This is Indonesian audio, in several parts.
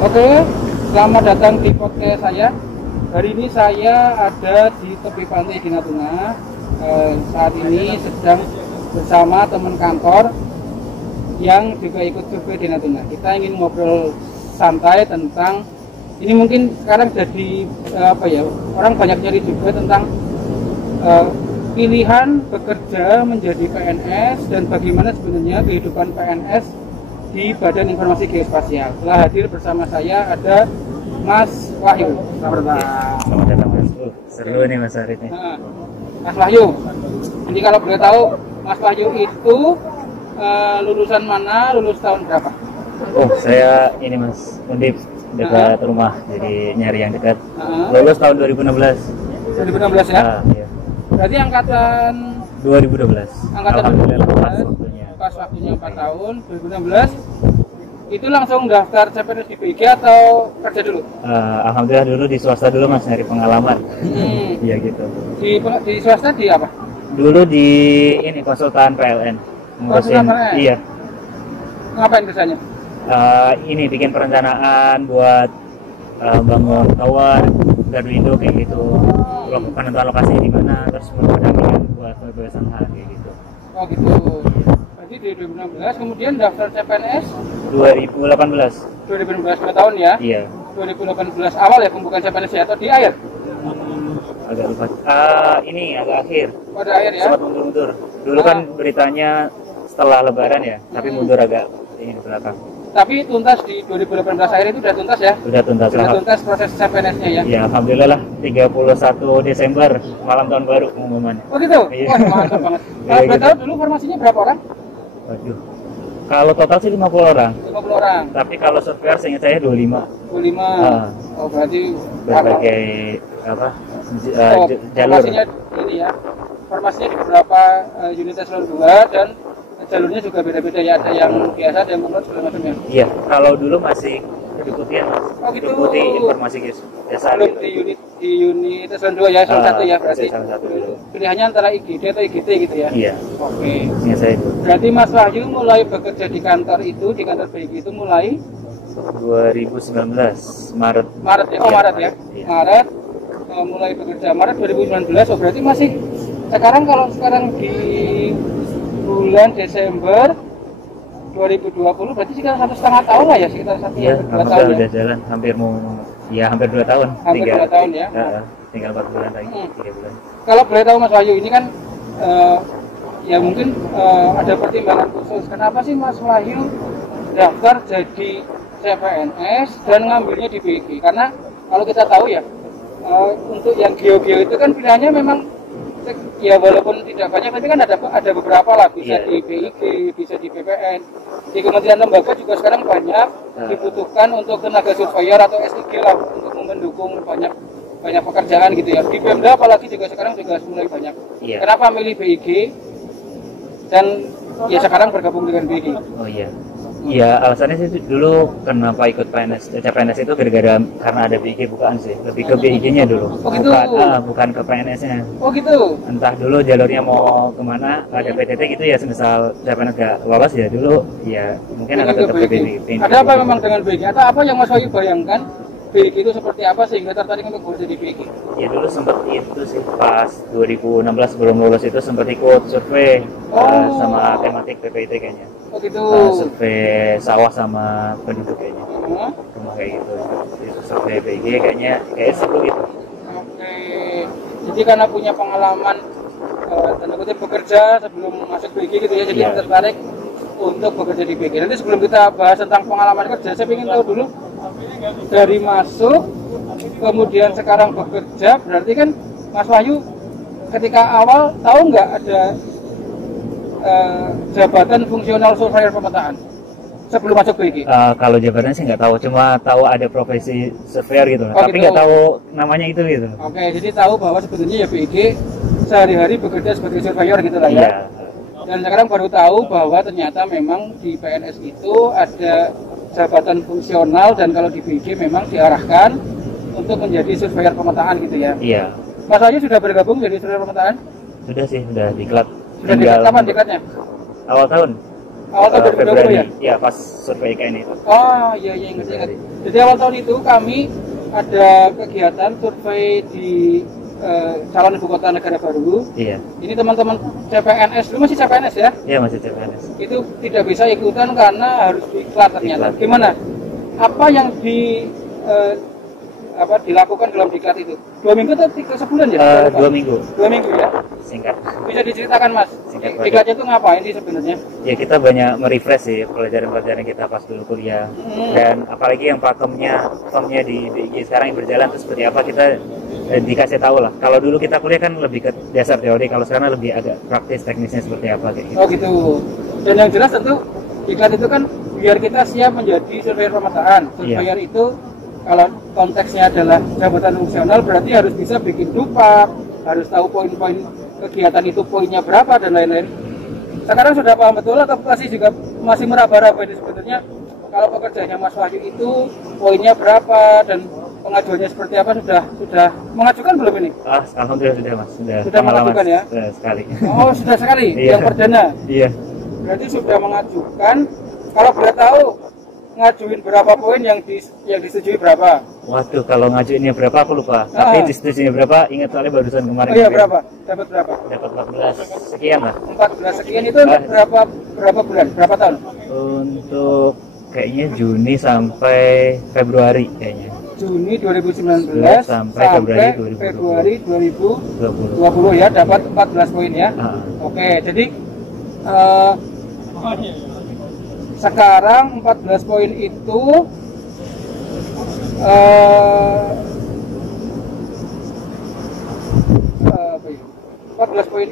Oke, selamat datang di podcast saya. Hari ini saya ada di tepi pantai di Natuna. Saat ini sedang bersama teman kantor yang juga ikut survei di Natuna. Kita ingin ngobrol santai tentang ini, mungkin sekarang jadi orang banyak nyari juga tentang pilihan bekerja menjadi PNS dan bagaimana sebenarnya kehidupan PNS di Badan Informasi Geospasial. Telah hadir bersama saya ada Mas Wahyu. Selamat datang Mas. Seru nih Mas hari ini. Mas Wahyu, jadi kalau boleh tahu Mas Wahyu itu lulusan mana, lulus tahun berapa? Oh, saya ini Mas, Undip dekat rumah, jadi nyari yang dekat. Lulus tahun 2016. 2016 ya? Iya. Berarti angkatan 2012. Angkatan Alhamdulillah 2012. pas waktunya. Pas waktunya 4 tahun, 2016. Itu langsung daftar CPNS di BG atau kerja dulu? Alhamdulillah dulu di swasta dulu Mas, nyari pengalaman. Iya gitu. Di swasta di apa? Dulu di ini konsultan PLN. Konsultan PLN? Iya. Ngapain kerjanya? Ini bikin perencanaan buat bangun tower, gardu kayak gitu. Penentuan lokasi di mana, terus pendampingan buat pembebasan lahan kayak gitu. Oh gitu. Berarti di 2016 kemudian daftar CPNS 2018. 2016 2 tahun ya? Iya. 2018 awal ya pembukaan CPNS ya, atau di akhir? Agak lupa. Ini agak akhir. Pada akhir ya? Sempat mundur-mundur. Dulu kan beritanya setelah Lebaran ya, tapi mundur agak ini di belakang. Tapi tuntas di 2018 akhir itu udah tuntas ya? Udah tuntas. Sudah tuntas proses CPNS-nya ya? Ya, alhamdulillah lah. 31 Desember malam tahun baru pengumuman. Oh gitu? Iya. Wah, mantap banget. Iya, Kalau gitu. boleh tahu dulu formasinya berapa orang? Waduh. Kalau total sih 50 orang. 50 orang. Tapi kalau surveyor seingat saya 25. 25. Oh, berarti Berbagai apa? Jalur. Formasinya ini ya. Formasinya di beberapa unit eselon 2 dan jalurnya juga beda-beda ya, ada yang biasa, ada yang menurut segala macamnya. Iya, kalau dulu masih kedeputian, Oh gitu. deputi informasi desa Belum gitu. di unit eselon 2 ya, salah satu ya berarti. Salah satu dulu. Pilihannya antara IGD atau IGT gitu ya. Iya. Oke. Iya saya itu. Berarti Mas Wahyu mulai bekerja di kantor itu, di kantor BG itu mulai 2019 Maret. Maret ya. Oh, Iya, Maret ya. Iya. Maret mulai bekerja Maret 2019. Oh, berarti masih sekarang, kalau sekarang di bulan Desember 2020 berarti sekitar 1,5 tahun lah ya, sekitar 1,5 Iya, tahun alhamdulillah ya. udah jalan hampir 2 tahun. Hampir 2 tahun ya. Tinggal 4 bulan lagi, 3 bulan. Kalau boleh tahu Mas Wahyu, ini kan ya mungkin ada pertimbangan khusus. Kenapa sih Mas Wahyu daftar jadi CPNS dan ngambilnya di BG? Karena kalau kita tahu ya, untuk yang geo-geo itu kan pilihannya memang ya walaupun tidak banyak, tapi kan ada beberapa lah, bisa di BIG, bisa di BPN, di kementerian lembaga juga sekarang banyak dibutuhkan untuk tenaga surveyor atau S3 lah untuk mendukung banyak pekerjaan gitu ya. Di Pemda apalagi juga sekarang juga mulai banyak. Iya. Kenapa milih BIG dan ya sekarang bergabung dengan BIG? Oh iya. Iya, alasannya sih dulu kenapa ikut CPNS itu gara-gara karena ada BIG bukaan sih. Lebih ke BIG-nya dulu. Oh gitu. Bukan ke PNS-nya. Oh gitu. Entah dulu jalurnya mau kemana, ada PTT gitu ya, semisal CPNS gak lolos ya dulu, ya mungkin akan tetap ke BIG. Ada apa memang dengan BIG? Atau apa yang Mas Wahyu bayangkan BIG itu seperti apa sehingga tertarik untuk bekerja di BIG? Ya dulu sempat itu sih, pas 2016 sebelum lulus itu sempat ikut survei sama tematik PPIT kayaknya. Oh gitu. Survei sawah sama penduduk kayaknya. Rumah kayak gitu. Itu survei BIG kayaknya seru gitu. Oke. Jadi karena punya pengalaman tanda kutip bekerja sebelum masuk BIG gitu ya, jadi tertarik untuk bekerja di BIG. Nanti sebelum kita bahas tentang pengalaman kerja, saya ingin tahu dulu dari masuk kemudian sekarang bekerja, berarti kan Mas Wahyu ketika awal tahu nggak ada jabatan fungsional surveyor pemetaan sebelum masuk BIG? Kalau jabatan sih nggak tahu, cuma tahu ada profesi surveyor gitu, tapi nggak tahu namanya itu gitu. Oke, jadi tahu bahwa sebetulnya ya BIG sehari-hari bekerja sebagai surveyor gitu lah ya. Iya. Dan sekarang baru tahu bahwa ternyata memang di PNS itu ada jabatan fungsional dan kalau di BIG memang diarahkan untuk menjadi surveyor pemetaan gitu ya. Iya. Mas Wahyu sudah bergabung jadi surveyor pemetaan? Sudah sih, udah diklat. Sudah diklat, kapan diklatnya? Awal tahun. Awal tahun 2020 ya? Februari. Ya, pas survei IKN itu. Oh iya ingat. Jadi awal tahun itu kami ada kegiatan survei di calon ibu kota negara baru. Iya. Ini teman-teman CPNS, dulu masih CPNS ya? Iya, masih CPNS. Itu tidak bisa ikutan karena harus diklat ternyata. Diklat. Gimana? Apa yang dilakukan dalam diklat itu? 2 minggu atau sebulan ya? 2 minggu. 2 minggu ya? Singkat. Bisa diceritakan Mas? Singkat Diklatnya itu ngapain sih sebenarnya? Ya, kita banyak merefresh sih pelajaran-pelajaran kita pas dulu kuliah. Dan apalagi yang pakemnya di DIY sekarang yang berjalan itu seperti apa, kita dikasih tahu lah. Kalau dulu kita kuliah kan lebih ke dasar teori, kalau sekarang lebih agak praktis teknisnya seperti apa kayak gitu. Oh gitu. Dan yang jelas tentu diklat itu kan biar kita siap menjadi surveyor pemetaan. Surveyor itu kalau konteksnya adalah jabatan fungsional berarti harus bisa bikin dupak, harus tahu poin-poin kegiatan itu poinnya berapa dan lain-lain. Sekarang sudah paham betul atau masih meraba-raba ini sebetulnya kalau pekerjaannya Mas Wahyu itu poinnya berapa dan pengajuannya seperti apa, sudah mengajukan belum ini? Alhamdulillah sudah Mas, sudah mengajukan ya? Sudah sekali. Oh sudah sekali, Iya. yang perdana? Iya. Berarti sudah mengajukan. Kalau boleh tahu ngajuin berapa poin yang disetujui berapa? Waduh, kalau ngajuinnya berapa aku lupa. Tapi disetujuinya berapa? Ingat soalnya barusan kemarin. Oh iya berapa? Dapat berapa? Dapat 14 sekian lah. 14 sekian itu untuk berapa bulan? Berapa tahun? Untuk kayaknya Juni sampai Februari kayaknya. Juni 2019 sampai Februari 2020 ya, dapat 14 poin ya. Oke, jadi sekarang 14 poin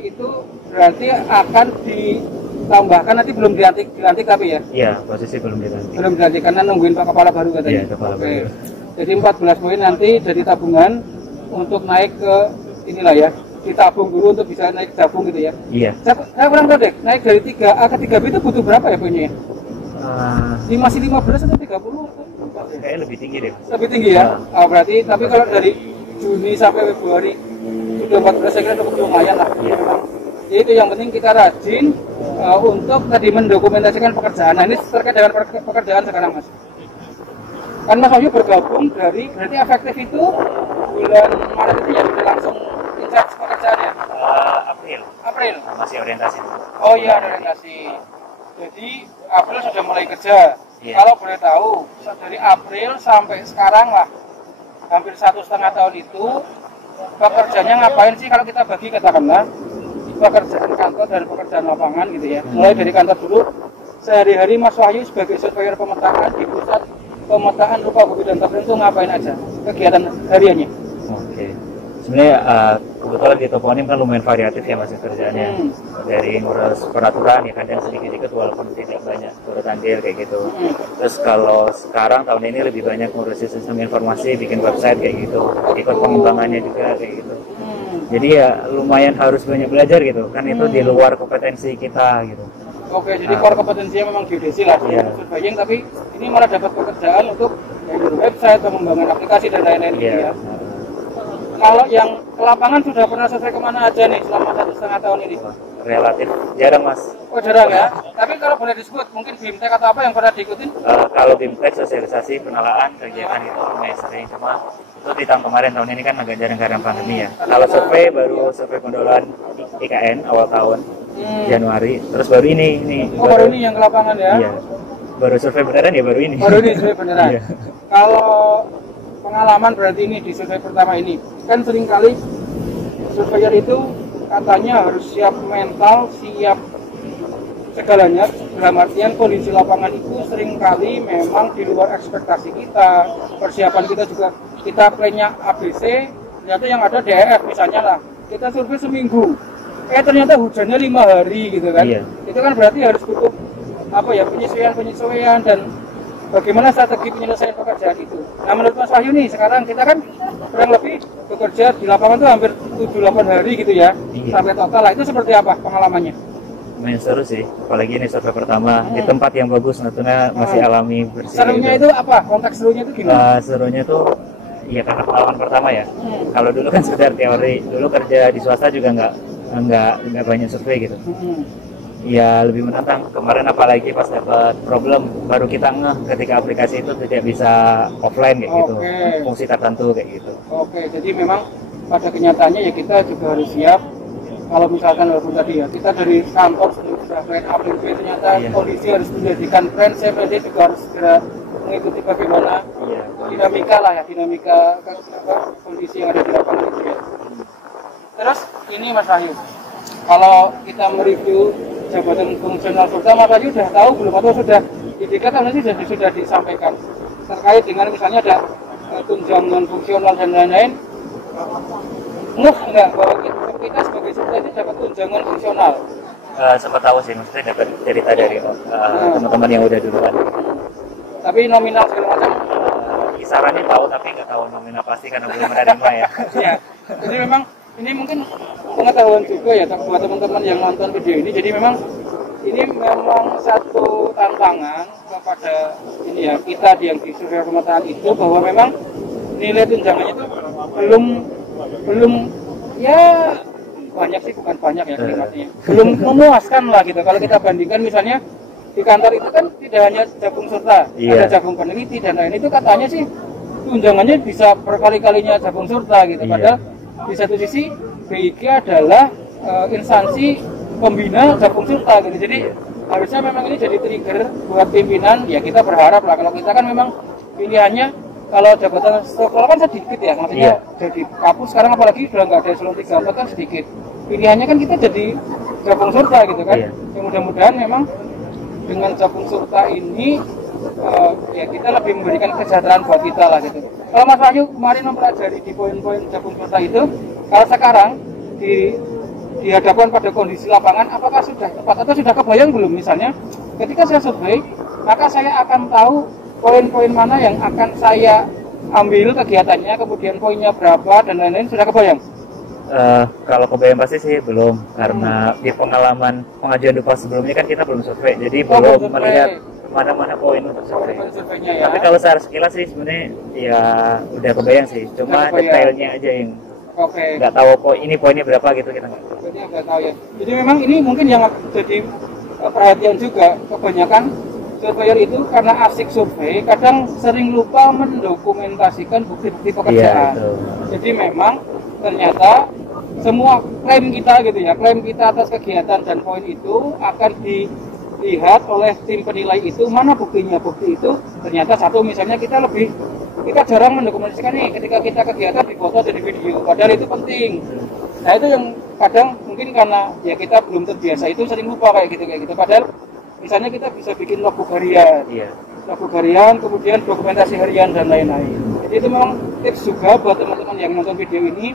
itu berarti akan ditambahkan, nanti belum dilantik tapi ya? Iya, posisi belum dilantik. Belum dilantik karena nungguin Pak Kepala baru katanya. Iya, Kepala baru. Jadi 14 poin nanti dari tabungan untuk naik ke inilah ya, ditabung dulu untuk bisa naik tabung gitu ya. Iya. Saya kurang tahu deh, naik dari 3A ke 3B itu butuh berapa ya poinnya? Masih 15 atau 30? Kayaknya lebih tinggi deh. Lebih tinggi ya? Berarti, tapi kalau dari Juni sampai Februari sudah 14, saya kira cukup lumayan lah. Iya. Jadi itu yang penting kita rajin untuk tadi mendokumentasikan pekerjaan. Nah ini terkait dengan pekerjaan sekarang Mas. Kan Mas Wahyu bergabung berarti efektif itu bulan Maret itu ya sudah langsung in charge pekerjaannya? April. Masih orientasi dulu. Oh iya, orientasi. Jadi April sudah mulai kerja. Iya. Kalau boleh tahu, dari April sampai sekarang lah, hampir 1,5 tahun itu, pekerjaannya ngapain sih kalau kita bagi katakanlah pekerjaan kantor dan pekerjaan lapangan gitu ya. Mulai dari kantor dulu, sehari-hari Mas Wahyu sebagai surveyor pemetaan di pusat pemetaan rupa bumi dan tertentu ngapain aja kegiatan hariannya? Oke. Sebenarnya kebetulan di Toponim kan lumayan variatif ya Mas kerjaannya. Dari ngurus peraturan ya kadang sedikit-sedikit walaupun tidak banyak turut andil kayak gitu. Terus kalau sekarang tahun ini lebih banyak ngurusin sistem informasi, bikin website kayak gitu. Ikut pengembangannya juga kayak gitu. Jadi ya lumayan harus banyak belajar gitu. Kan itu di luar kompetensi kita gitu. Oke, jadi core kompetensinya memang geodesi lah, surveying, tapi ini malah dapat pekerjaan untuk website, pengembangan aplikasi dan lain-lain gitu ya. Kalau yang ke lapangan sudah pernah survei kemana aja nih selama 1,5 tahun ini? Relatif jarang Mas. Oh jarang ya? Tapi kalau boleh disebut, mungkin BIMTEK atau apa yang pernah diikutin? Kalau BIMTEK sosialisasi penalaan kegiatan itu lumayan sering, cuma itu di tahun kemarin, tahun ini kan agak jarang karena pandemi ya. Kalau survei baru survei pendolan IKN awal tahun Januari, terus baru ini. Baru ini yang ke lapangan ya? Iya. Baru survei beneran ya baru ini. Baru ini survei beneran. Iya. Kalau pengalaman berarti ini di survei pertama ini, kan seringkali surveyor itu katanya harus siap mental, siap segalanya, dalam artian kondisi lapangan itu seringkali memang di luar ekspektasi kita. Persiapan kita juga, kita plannya ABC, ternyata yang ada DEF misalnya lah, kita survei seminggu, ternyata hujannya 5 hari gitu kan. Iya. Itu kan berarti harus butuh penyesuaian dan bagaimana strategi penyelesaian pekerjaan itu. Nah menurut Mas Wahyu nih, sekarang kita kan kurang lebih bekerja di lapangan tuh hampir 7-8 hari gitu ya, sampai total lah. Itu seperti apa pengalamannya? Main seru sih, apalagi ini survei pertama di tempat yang bagus, tentunya masih alami bersih. Serunya itu apa? Konteks serunya itu gimana? Serunya tuh ya karena pengalaman pertama ya. Kalau dulu kan sekedar teori, dulu kerja di swasta juga nggak banyak survei gitu. ya lebih menantang. Kemarin apalagi pas dapat problem baru kita ngeh ketika aplikasi itu tidak bisa offline kayak gitu, fungsi tertentu kayak gitu. Oke, jadi memang pada kenyataannya ya kita juga harus siap. Kalau misalkan walaupun tadi ya kita dari kantor sudah plan A plan B, ternyata kondisi harus menjadikan plan C, plan D juga harus segera mengikuti bagaimana dinamika lah ya, dinamika kondisi yang ada di lapangan itu ya. Terus ini Mas Wahyu, kalau kita mereview jabatan fungsional surta, Mas Wahyu sudah tahu belum atau sudah didekatkan nanti sudah disampaikan terkait dengan misalnya ada tunjangan fungsional dan lain-lain. Enggak bahwa kita sebagai surta itu dapat tunjangan fungsional. Sempat tahu sih, maksudnya dapat cerita dari teman-teman yang udah duluan. Tapi nominal segala macam kisarannya tahu, tapi nggak tahu nominal pasti karena belum menerima ya. Ya, jadi memang ini mungkin pengetahuan juga ya buat teman-teman yang nonton video ini. Jadi memang ini memang satu tantangan kepada ini ya kita yang di survei pemetaan itu, bahwa memang nilai tunjangannya itu belum ya banyak sih, bukan banyak ya kalimatnya, belum memuaskan lah gitu. Kalau kita bandingkan misalnya di kantor itu kan tidak hanya jagung surta, ada jagung peneliti dan lain, itu katanya sih tunjangannya bisa berkali-kalinya jagung surta gitu. Padahal di satu sisi BIG adalah instansi pembina jagung surta gitu. Jadi harusnya memang ini jadi trigger buat pimpinan. Ya kita berharap lah, kalau kita kan memang pilihannya kalau jabatan struktural kan sedikit ya, maksudnya jadi kapus sekarang apalagi sudah nggak ada eselon 3 4 kan sedikit. Pilihannya kan kita jadi jagung surta gitu kan. Ya mudah-mudahan memang dengan jagung surta ini ya kita lebih memberikan kesejahteraan buat kita lah gitu. Kalau Mas Wahyu kemarin mempelajari di poin-poin jagung surta itu, kalau sekarang dihadapkan pada kondisi lapangan, apakah sudah tepat atau sudah kebayang belum? Misalnya ketika saya survei, maka saya akan tahu poin-poin mana yang akan saya ambil kegiatannya, kemudian poinnya berapa dan lain-lain, sudah kebayang? Kalau kebayang pasti sih belum, karena di pengalaman pengajuan dupa sebelumnya kan kita belum survei, jadi belum melihat mana-mana poin untuk survei. Ya. Tapi kalau secara sekilas sih sebenarnya ya udah kebayang sih, cuma detailnya aja yang nggak tahu ini poinnya berapa gitu, kita nggak tahu ya. Jadi memang ini mungkin yang jadi perhatian juga, kebanyakan surveyor itu karena asik survei kadang sering lupa mendokumentasikan bukti-bukti pekerjaan. Jadi memang ternyata semua klaim kita gitu ya, klaim kita atas kegiatan dan poin itu akan dilihat oleh tim penilai itu mana buktinya. Bukti itu ternyata satu, misalnya kita jarang mendokumentasikan nih ketika kita kegiatan di foto dan di video, padahal itu penting. Nah itu yang kadang mungkin karena ya kita belum terbiasa itu sering lupa kayak gitu. Padahal misalnya kita bisa bikin logbook harian, kemudian dokumentasi harian dan lain-lain. Jadi itu memang tips juga buat teman-teman yang nonton video ini,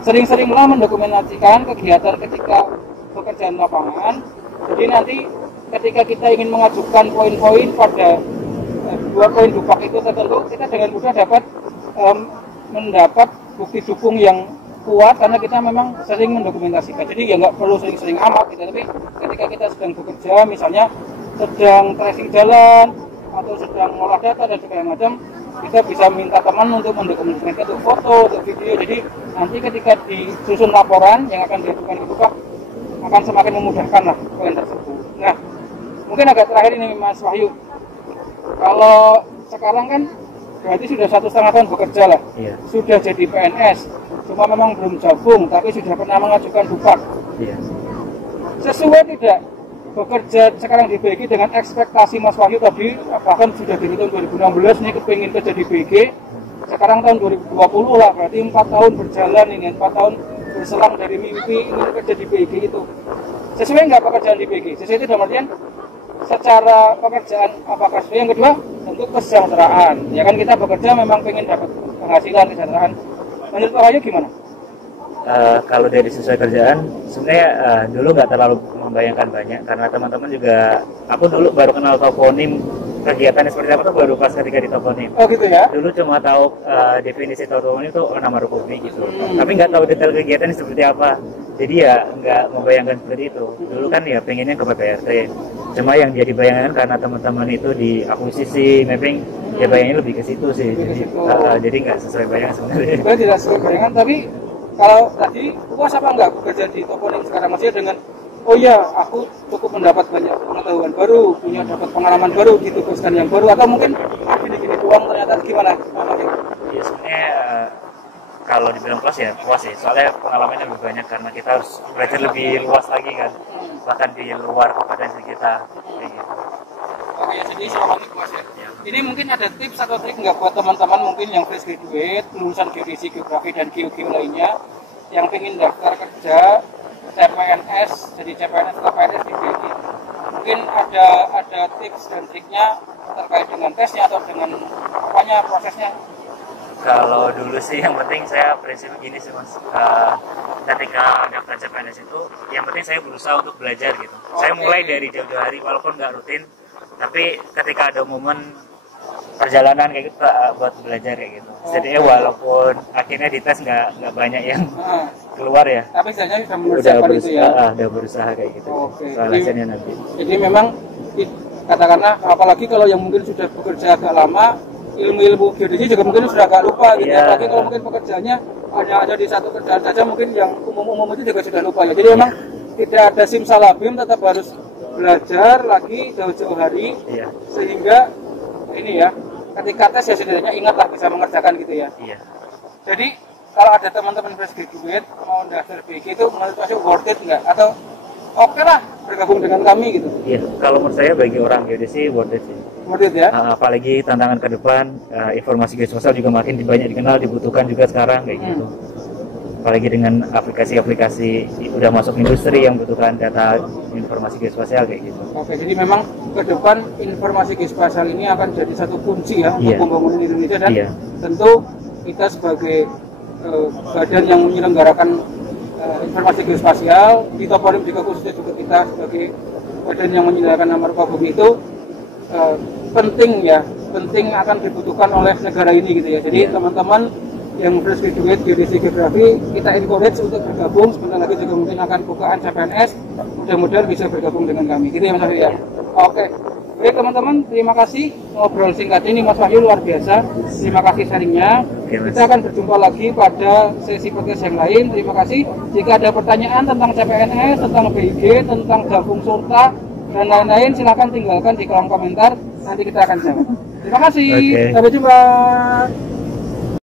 sering-seringlah mendokumentasikan kegiatan ketika pekerjaan lapangan. Jadi nanti ketika kita ingin mengajukan poin-poin pada dua poin dupak itu tertentu, kita dengan mudah dapat mendapat bukti dukung yang kuat karena kita memang sering mendokumentasikan. Jadi ya nggak perlu sering-sering amat gitu, tapi ketika kita sedang bekerja, misalnya sedang tracing jalan atau sedang ngolah data dan segala macam, kita bisa minta teman untuk mendokumentasikan untuk foto, untuk video. Jadi nanti ketika disusun laporan yang akan diajukan ke dupak akan semakin memudahkan lah poin tersebut. Nah, mungkin agak terakhir ini Mas Wahyu, kalau sekarang kan berarti sudah 1,5 tahun bekerja lah, sudah jadi PNS, cuma memang belum jagung, tapi sudah pernah mengajukan dupak. Sesuai tidak bekerja sekarang di BG dengan ekspektasi Mas Wahyu tadi, bahkan sudah dari tahun 2016 ini kepingin kerja di BG, sekarang tahun 2020 lah, berarti 4 tahun berjalan ini, 4 tahun berselang dari mimpi ingin kerja di BG itu. Sesuai nggak pekerjaan di BG? Sesuai itu dalam artian secara pekerjaan apakah sesuai? Yang kedua, untuk kesejahteraan. Ya kan kita bekerja memang pengen dapat penghasilan, kesejahteraan. Menurut Pak Wahyu gimana? Kalau dari sesuai kerjaan, sebenarnya dulu nggak terlalu membayangkan banyak, karena teman-teman juga, aku dulu baru kenal toponim, kegiatannya seperti apa tuh baru pas ketika di toponim. Oh gitu ya? Dulu cuma tahu definisi toponim itu nama rukumi gitu, tapi nggak tahu detail kegiatannya seperti apa. Jadi ya nggak membayangkan seperti itu. Dulu kan ya pengennya ke PPRT, cuma yang jadi bayangan karena teman-teman itu di akuisisi, mapping, ya bayangnya lebih ke situ sih. Jadi nggak sesuai bayangan sebenarnya. Sebenarnya tidak sesuai bayangan, tapi kalau tadi puas apa enggak bekerja di toponim sekarang, maksudnya dengan oh iya, aku cukup mendapat banyak pengetahuan baru, punya dapat pengalaman baru, ditugaskan yang baru, atau mungkin gini-gini doang ternyata gimana? Ya sebenarnya kalau dibilang puas ya puas sih, soalnya pengalamannya lebih banyak karena kita harus belajar lebih luas lagi kan, bahkan di luar kompetensi kita kayak gitu. Oke, jadi selama ini puas ya. Ini mungkin ada tips atau trik nggak buat teman-teman mungkin yang fresh graduate, lulusan geodesi, geografi dan geo-geo lainnya yang pengen daftar kerja CPNS, jadi CPNS atau PNS di BI. Mungkin ada tips dan triknya terkait dengan tesnya atau dengan apanya prosesnya. Kalau dulu sih yang penting saya prinsip gini sih mas, ketika daftar CPNS itu yang penting saya berusaha untuk belajar gitu. Saya mulai dari jauh-jauh hari walaupun nggak rutin, tapi ketika ada momen perjalanan kayak gitu buat belajar kayak gitu. Jadi walaupun akhirnya di tes nggak banyak yang keluar ya. Tapi saya sudah mengerjakan itu ya. Udah berusaha kayak gitu. Soal hasilnya nanti. Jadi memang katakanlah apalagi kalau yang mungkin sudah bekerja agak lama, ilmu-ilmu geodesi juga mungkin sudah agak lupa gitu. Apalagi kalau mungkin pekerjaannya hanya ada di satu kerjaan saja, mungkin yang umum-umum itu juga sudah lupa ya. Jadi memang tidak ada simsalabim, tetap harus belajar lagi jauh-jauh hari sehingga ini ya ketika tes ya setidaknya ingatlah bisa mengerjakan gitu ya. Jadi kalau ada teman-teman fresh graduate mau daftar BG itu menurut Mas worth it nggak atau oke lah bergabung dengan kami gitu? Iya, kalau menurut saya bagi orang geodesi worth it sih. Worth it ya. Apalagi tantangan ke depan, informasi geospasial juga makin banyak dikenal, dibutuhkan juga sekarang kayak gitu. Apalagi dengan aplikasi-aplikasi udah masuk industri yang membutuhkan data informasi geospasial kayak gitu. Oke, jadi memang ke depan informasi geospasial ini akan jadi satu kunci ya untuk pembangunan Indonesia dan tentu kita sebagai badan yang menyelenggarakan informasi geospasial di Toponim juga khususnya juga kita sebagai badan yang menyelenggarakan nomor bumi itu penting akan dibutuhkan oleh negara ini gitu ya. Jadi teman-teman yang fresh graduate geodesi geografi kita encourage untuk bergabung, sebentar lagi juga mungkin akan bukaan CPNS, mudah-mudahan bisa bergabung dengan kami gitu ya Mas Wahyu ya. Oke. Oke teman-teman, terima kasih ngobrol singkat ini Mas Wahyu luar biasa. Terima kasih sharingnya. Kita akan berjumpa lagi pada sesi podcast yang lain. Terima kasih. Jika ada pertanyaan tentang CPNS, tentang BIG, tentang gabung surta dan lain-lain, silakan tinggalkan di kolom komentar. Nanti kita akan jawab. Terima kasih. Sampai jumpa.